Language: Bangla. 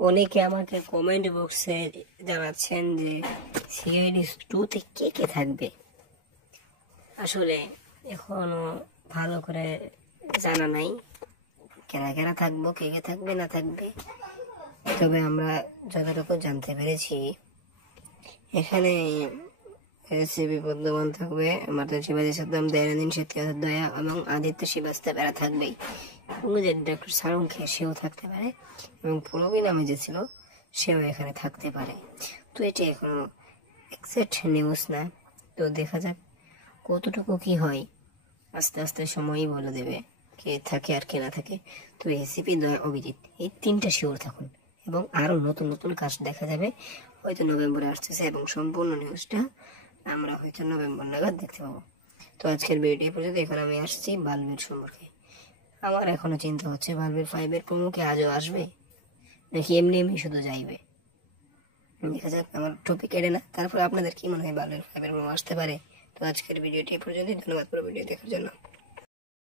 অনেকে আমাকে কমেন্ট বক্সে জানাচ্ছেন যে সিআইডি 2-তে কে কে থাকবে। আসলে এখনো ভালো করে জানা নাই কেনা কেনা থাকবো, কে কে থাকবে না থাকবে। তবে আমরা যতটুকু জানতে পেরেছি, এখানে এসিবি পদ্মবান থাকবে, মাতা শিবাজি সাদ্দাম, দয়ানন্দিন সত্যিকার দয়া এবং আদিত্য শ্রীবাস্তব এরা থাকবেই। এবং যে ডক্টর সারুংখে সেও থাকতে পারে, এবং পুরবী নামে যে ছিল সেও এখানে থাকতে পারে। তো এটি এখনো এক্সাক্ট নিউজ না, তো দেখা যাক কতটুকু কি হয়। আস্তে আস্তে সময়ই বলে দেবে কে থাকে আর কে না থাকে। তো এসিপি, দয়া, অভিজিৎ এই 3টা শিওর থাকুন, এবং আরও নতুন নতুন কাজ দেখা যাবে হয়তো নভেম্বরে আসতেছে, এবং সম্পূর্ণ নিউজটা আমরা হয়তো নভেম্বর নাগাদ দেখতে পাবো। তো আজকের ভিডিও পর্যন্ত। এখন আমি আসছি বালবীর সম্পর্কে। আমার এখনো চিন্তা হচ্ছে বালবীর 5-এর প্রোমো কি আজও আসবে, নাকি এমনি এমনি শুধু যাইবে। দেখা যাক, আমার টপিক এড়ে না। তারপর আপনাদের কি মনে হয় বালবীর 5-এর প্রোমো আসতে পারে? তো আজকের ভিডিওটি পর্যন্ত। ধন্যবাদ পুরো ভিডিও দেখার জন্য।